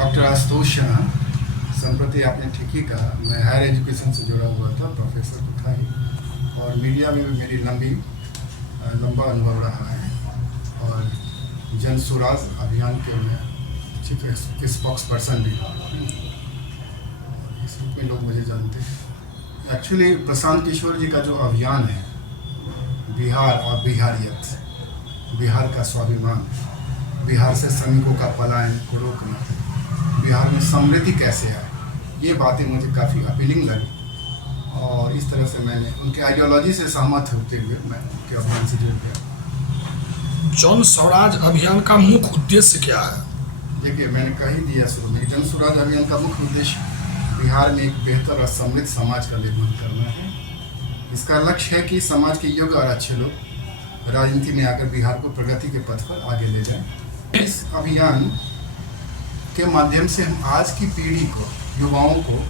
Doctor Ashutosh Shah. संप्रति आपने ठीक ही कहा, मैं हायर एजुकेशन से जुड़ा हुआ था, प्रोफेसर तो था ही, और मीडिया में भी मेरी लंबा अनुभव रहा है। और जन सुराज अभियान के मैं चीफ स्पोक्स पर्सन भी रहा, इस रूप में लोग मुझे जानते हैं। एक्चुअली प्रशांत किशोर जी का जो अभियान है, बिहार और बिहारियत, बिहार का स्वाभिमान, बिहार से श्रमिकों का पलायन को रोकना, बिहार में समृद्धि कैसे आए, ये बातें मुझे काफ़ी अपीलिंग लगी और इस तरह से मैंने उनके आइडियोलॉजी से सहमत होते हुए मैं उनके अभियान से जुड़ गया। जन स्वराज अभियान का मुख्य उद्देश्य क्या है? देखिए, मैंने कह ही दिया शुरू में, जन स्वराज अभियान का मुख्य उद्देश्य बिहार में एक बेहतर और समृद्ध समाज का निर्माण करना है। इसका लक्ष्य है कि समाज के योग्य और अच्छे लोग राजनीति में आकर बिहार को प्रगति के पथ पर आगे ले जाएं। इस अभियान के माध्यम से हम आज की पीढ़ी को, युवाओं को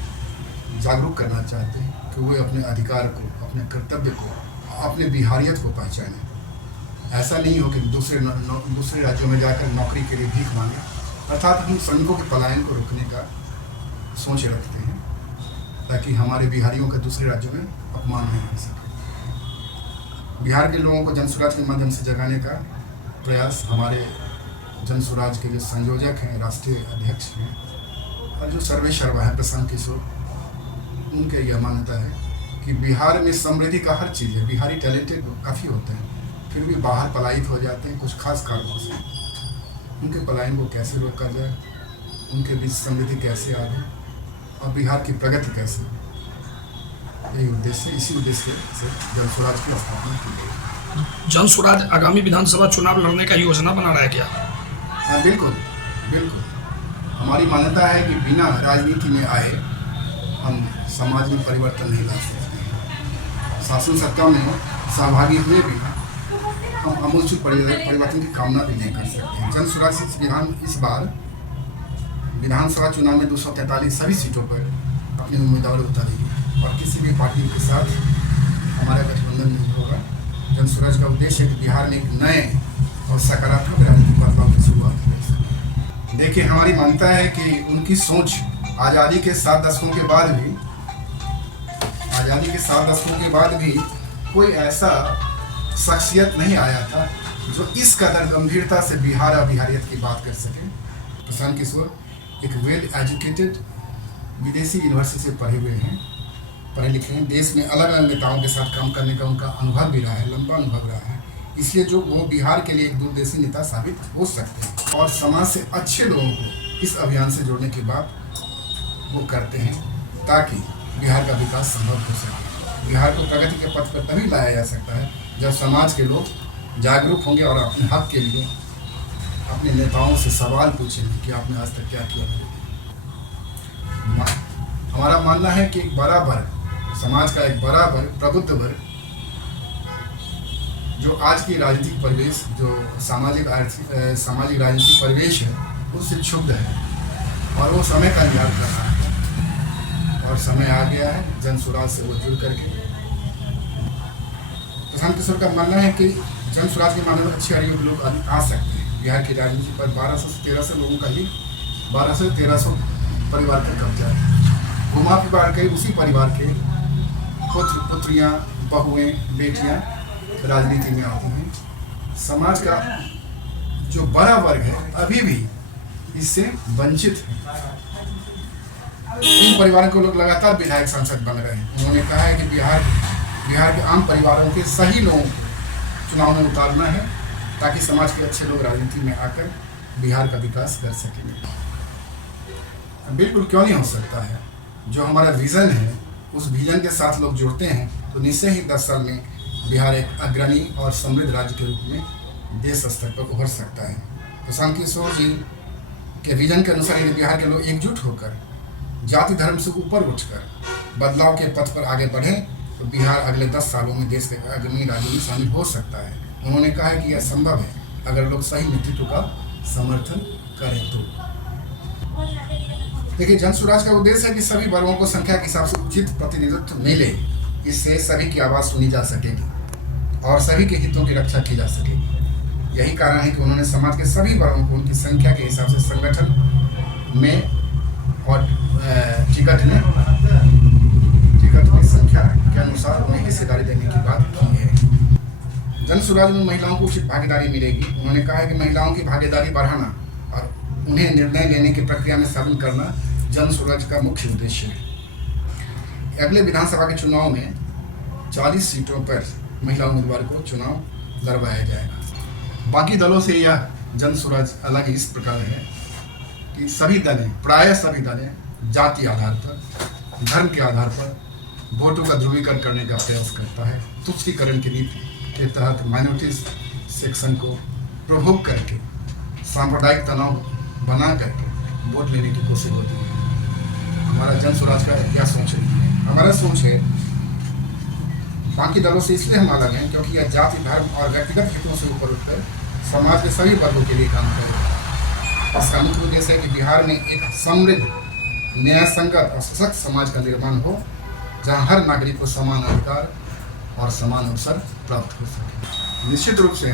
जागरूक करना चाहते हैं कि वे अपने अधिकार को, अपने कर्तव्य को, अपने बिहारियत को पहचानें। ऐसा नहीं हो कि दूसरे राज्यों में जाकर नौकरी के लिए भीख मांगे, अर्थात हम श्रमिकों के पलायन को रोकने का सोच रखते हैं ताकि हमारे बिहारियों का दूसरे राज्यों में अपमान नहीं हो सके। बिहार के लोगों को जनसुराज के माध्यम से जगाने का प्रयास हमारे जनसुराज के जो संयोजक हैं, राष्ट्रीय अध्यक्ष हैं और जो सर्वे सर्वा है प्रशांत किशोर, उनके यह मान्यता है कि बिहार में समृद्धि का हर चीज़ है। बिहारी टैलेंटेड काफ़ी होते हैं, फिर भी बाहर पलायित हो जाते हैं कुछ खास कारणों से। उनके पलायन को कैसे रोका जाए, उनके बीच समृद्धि कैसे आ जाए और बिहार की प्रगति कैसे, यही उद्देश्य, इसी उद्देश्य से जनसुराज की स्थापना की गई। जनसुराज आगामी विधानसभा चुनाव लड़ने का योजना बना रहा है क्या? हाँ, बिल्कुल बिल्कुल। हमारी मान्यता है कि बिना राजनीति में आए हम समाज में परिवर्तन नहीं ला सकते। शासन सत्ता में सहभागी हुए भी हम आमूलचूल परिवर्तन की कामना भी नहीं कर सकते। जनसुराज इस बार विधानसभा चुनाव में 243 सभी सीटों पर अपने उम्मीदवार उतारेगी और किसी भी पार्टी के साथ हमारा गठबंधन नहीं होगा। जनसुराज का उद्देश्य है कि बिहार में एक नए और सकारात्मक राजनीतिक बदलाव की शुरुआत हो। देखिए, हमारी मान्यता है कि उनकी सोच आज़ादी के 7 दशकों के बाद भी कोई ऐसा शख्सियत नहीं आया था जो इस कदर गंभीरता से बिहार और बिहारियत की बात कर सके। प्रशांत किशोर एक वेल एजुकेटेड, विदेशी यूनिवर्सिटी से पढ़े हुए हैं, पढ़े लिखे हैं। देश में अलग अलग नेताओं के साथ काम करने का उनका अनुभव भी रहा है, लंबा अनुभव रहा है। इसलिए जो वो बिहार के लिए एक दूरदर्शी नेता साबित हो सकते हैं और समाज से अच्छे लोगों को इस अभियान से जोड़ने की बात वो करते हैं ताकि बिहार का विकास संभव हो सके। बिहार को प्रगति के पथ पर तभी लाया जा सकता है जब समाज के लोग जागरूक होंगे और अपने हक के लिए अपने नेताओं से सवाल पूछेंगे कि आपने आज तक क्या किया। हमारा मानना है कि एक बड़ा वर्ग, समाज का एक बड़ा वर्ग, प्रबुद्ध वर्ग, जो आज की राजनीतिक परिवेश, जो सामाजिक राजनीतिक परिवेश है, उससे क्षुब्ध है और वो समय का इंतजार कर रहा है और समय आ गया है जनसुराज से वो जुड़ करके। प्रशांत किशोर का मानना है कि जनसुराज के माध्यम से अच्छे आयु के लोग आ सकते हैं। बिहार की राजनीति पर 1200 से 1300 लोगों का ही 1200 से 1300 परिवार का कब्जा है। घुमा फिरा के उसी परिवार के पुत्र पुत्रियाँ, बहुएँ, बेटियाँ राजनीति में आती हैं। समाज का जो बड़ा वर्ग है अभी भी इससे वंचित है। इन परिवारों के लोग लगातार विधायक सांसद बन रहे हैं। उन्होंने कहा है कि बिहार के आम परिवारों के सही लोगों को चुनाव में उतारना है ताकि समाज के अच्छे लोग राजनीति में आकर बिहार का विकास कर सकें। बिल्कुल, क्यों नहीं हो सकता है। जो हमारा विज़न है, उस विज़न के साथ लोग जुड़ते हैं तो निश्चय ही 10 साल में बिहार एक अग्रणी और समृद्ध राज्य के रूप में देश स्तर पर उभर सकता है। प्रशांत किशोर जी के विजन के अनुसार यदि बिहार के लोग एकजुट होकर जाति धर्म से ऊपर उठकर बदलाव के पथ पर आगे बढ़ें तो बिहार अगले 10 सालों में देश के अग्रणी राज्यों में शामिल हो सकता है। उन्होंने कहा है कि यह संभव है अगर लोग सही नेतृत्व का समर्थन करें तो। देखिए, जनसुराज का उद्देश्य है कि सभी वर्गों को संख्या के हिसाब से उचित प्रतिनिधित्व मिले। इससे सभी की आवाज़ सुनी जा सकेगी और सभी के हितों की रक्षा की जा सकेगी। यही कारण है कि उन्होंने समाज के सभी वर्गों को उनकी संख्या के हिसाब से संगठन में और टिकट की संख्या के अनुसार उन्हें हिस्सेदारी देने की बात की है। जन स्वराज में महिलाओं को उचित भागीदारी मिलेगी। उन्होंने कहा है कि महिलाओं की भागीदारी बढ़ाना और उन्हें निर्णय लेने की प्रक्रिया में शामिल करना जन स्वराज का मुख्य उद्देश्य है। अगले विधानसभा के चुनाव में 40 सीटों पर महिला उम्मीदवार को चुनाव लड़वाया जाएगा। बाकी दलों से यह जन स्वराज अलग इस प्रकार है कि प्रायः सभी दलें जाति आधार पर, धर्म के आधार पर वोटों का ध्रुवीकरण करने का प्रयास करता है। तुष्टीकरण की नीति के तहत माइनॉरिटी सेक्शन को प्रभुत्व करके सांप्रदायिक तनाव बना करके वोट लेने की कोशिश होती है। हमारा जन स्वराज का यह सोच है। हमारा सोच है बाकी दलों से इसलिए हम अलग हैं क्योंकि यह जाति, धर्म और व्यक्तिगत हितों से ऊपर उठकर समाज के सभी वर्गों के लिए काम करेगा। इसका मुख्य उद्देश्य है कि बिहार में एक समृद्ध, न्यायसंगत और सशक्त समाज का निर्माण हो, जहां हर नागरिक को समान अधिकार और समान अवसर प्राप्त हो सके। निश्चित रूप से